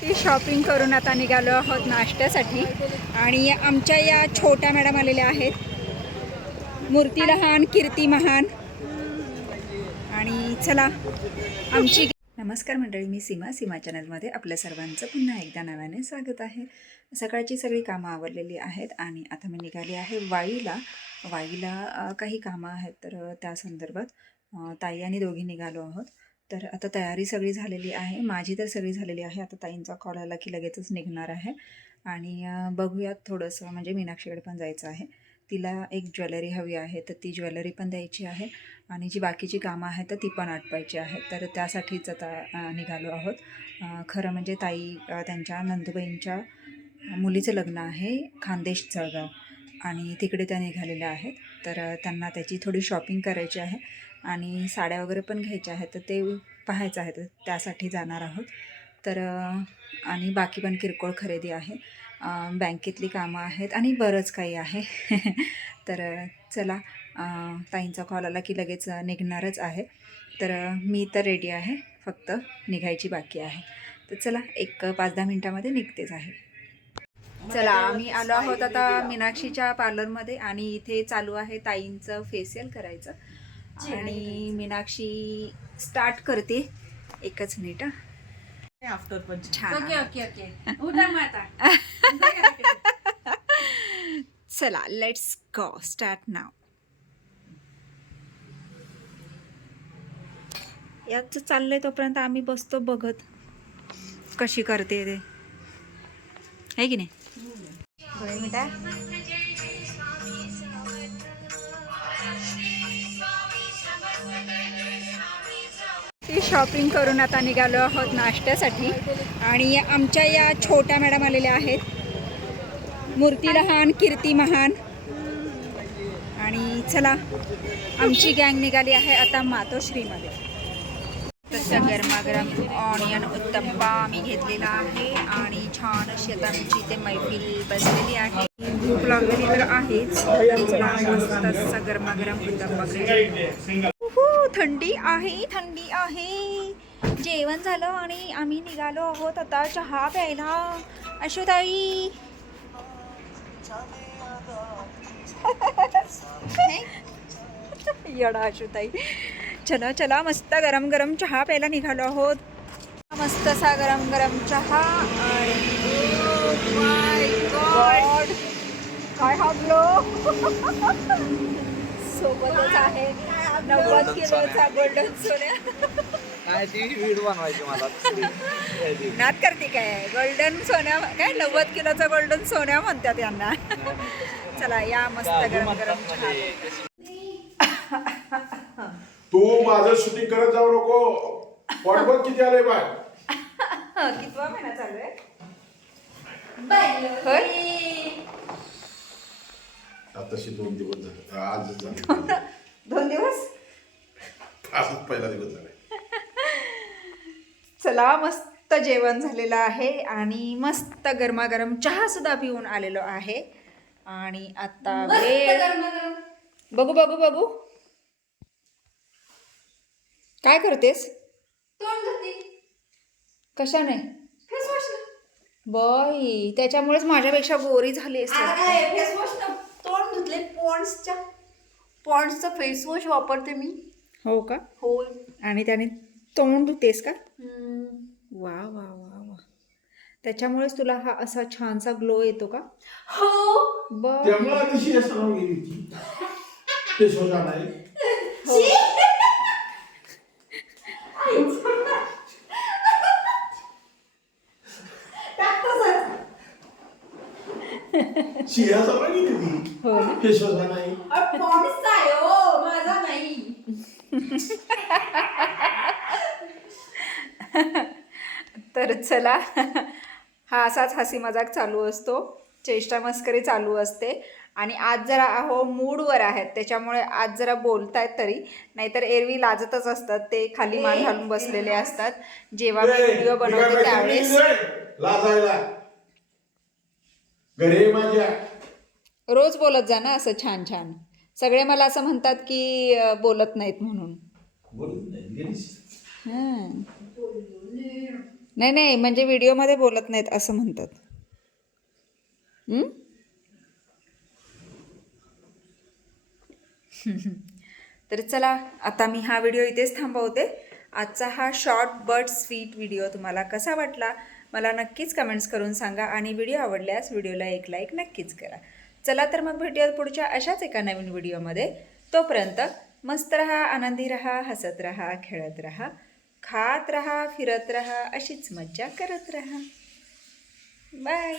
ती शॉपिंग करून आता निघालो आहोत नाश्त्यासाठी. आणि आमच्या या छोट्या मॅडम आलेल्या आहेत. मूर्ती लहान कीर्ती महान. आणि चला आमची नमस्कार मंडळी मी सीमा सीमा चॅनलमध्ये आपल्या सर्वांचं पुन्हा एकदा नव्याने स्वागत आहे. सकाळची सगळी कामं आवरलेली आहेत आणि आता मी निघाली आहे वाईला. वाईला काही कामं आहेत तर त्या संदर्भात ताई आणि दोघी निघालो आहोत. तर आता तयारी सगळी झालेली आहे. माझी तर सगळी झालेली आहे. आता ताईंचा कॉल आला की लगेचच निघणार आहे. आणि बघूयात थोडंसं म्हणजे मीनाक्षीकडे पण जायचं आहे. तिला एक ज्वेलरी हवी आहे तर ती ज्वेलरी पण द्यायची आहे. आणि जी बाकीची कामं आहेत तर ती पण आटवायची आहेत तर त्यासाठीच आता निघालो आहोत. खरं म्हणजे ताई त्यांच्या नंदुबाईंच्या मुलीचं लग्न आहे खानदेश जळगाव. आणि तिकडे त्या निघालेल्या आहेत. तर त्यांना त्याची थोडी शॉपिंग करायची आहे आणि साड्या वगैरे पण घ्यायच्या आहेत. तर ते पाहायचं आहे. तर त्यासाठी जाणार आहोत. तर आणि बाकी पण किरकोळ खरेदी आहे. बँकेतली कामं आहेत आणि बरंच काही आहे. तर चला ताईंचा कॉल आला की लगेच निघणारच आहे. तर मी तर रेडी आहे. फक्त निघायची बाकी आहे. तर चला एक पाच दहा मिनटामध्ये निघतेच आहे. चला आम्ही आलो आहोत आता मीनाक्षीच्या पार्लरमध्ये आणि इथे चालू आहे ताईंचं फेशियल करायचं. आणि मीनाक्षी स्टार्ट करते. एकच मिनिट हं. आफ्टर छान. ओके. Okay okay. चला लेट्स गो स्टार्ट नाव याचं चाललंय तोपर्यंत आम्ही बसतो बघत. कशी करते ते. आहे की नाही? दोन मिनिटं ती शॉपिंग करून आता निघालो आहोत नाश्त्यासाठी. आणि आमच्या या छोट्या मॅडम आलेल्या आहेत. मूर्ती लहान कीर्ती महान. आणि चला आमची गँग निघाली आहे आता मातोश्रीमध्ये. तसं गरमागरम ऑनियन उत्तप्पा आम्ही घेतलेला आहे आणि छान अशी आता आमची इथे मैफिल बसलेली आहे. भूक लागलेली तर आहेच तसा मस्त असा गरमागरम उत्तप्पा थंडी आहे थंडी आहे. जेवण झालं आणि आम्ही निघालो आहोत आता चहा प्यायला. अशोताई येडा अशोताई चला चला मस्त गरम गरम चहा प्यायला निघालो आहोत. मस्त असा गरम गरम चहा आणि God, काय हागलो सोबतच आहे नव्वद किलोचा गोल्डन सोन्या. काय ती व्हिडिओ बनवायची मला दुसरी. नाद करते काय? गोल्डन सोन्या काय नव्वद किलोचा गोल्डन सोन्या म्हणतात यांना. चला या मस्त गरम गरम चहा. तू माझं शूटिंग करत जाऊ नको. पण बघ किती आलंय बाय? कितवा महिना चालू आहे? आताशी दोन दिवस झाले. आजच झाले. दोन दिवस? आजच पहिला दिवस झाले चला मस्त जेवण झालेलं आहे आणि मस्त गरमागरम चहा सुद्धा पिऊन आलेलो आहे. आणि आता वेळ बघू बघू बघू. काय करतेस? कशाने? बाई त्याच्यामुळेच माझ्यापेक्षा गोरी झाली असते तोंड धुतले पॉन्ड्सच्या पॉन्ड्सचा फेस वॉश वापरते मी. हो का? होय. आणि त्याने तोंड धुतेस का? वा वा वा वा. त्याच्यामुळेच तुला हा असा छानसा ग्लो येतो का? हो. बर शियाचा पण गेली ती. हो ना? नाही. पॉन्ड्सचा आहे हो माझा नाही. तर चला हा असाच हसी मजाक चालू असतो. चेष्टा मस्करी चालू असते. आणि आज जरा अहो मूडवर आहेत. त्याच्यामुळे आज जरा बोलतायत तरी. नाहीतर एरवी लाजतच असतात. ते खाली मान घालून बसलेले असतात. जेव्हा मी व्हिडिओ बनवते त्यावेळेस. लाजायला. घरी माझ्या. रोज बोलत जा ना असं छान छान. सगळे मला असं म्हणतात की अं, बोलत नाहीत म्हणून. बोलत नाही गेलीस हं. नाही नाही म्हणजे व्हिडिओमध्ये बोलत नाहीत असं म्हणतात. हं? तर चला आता मी हा व्हिडिओ इथेच थांबवते. आजचा हा शॉर्ट बट स्वीट व्हिडिओ तुम्हाला कसा वाटला? मला नक्कीच कमेंट्स करून सांगा आणि व्हिडिओ आवडल्यास व्हिडिओला एक लाईक नक्कीच करा. चला तर मग भेटूयात पुढच्या अशाच एका नवीन व्हिडिओमध्ये तोपर्यंत मस्त रहा आनंदी रहा हसत रहा खेळत रहा खात रहा फिरत रहा अशीच मज्जा करत रहा. बाय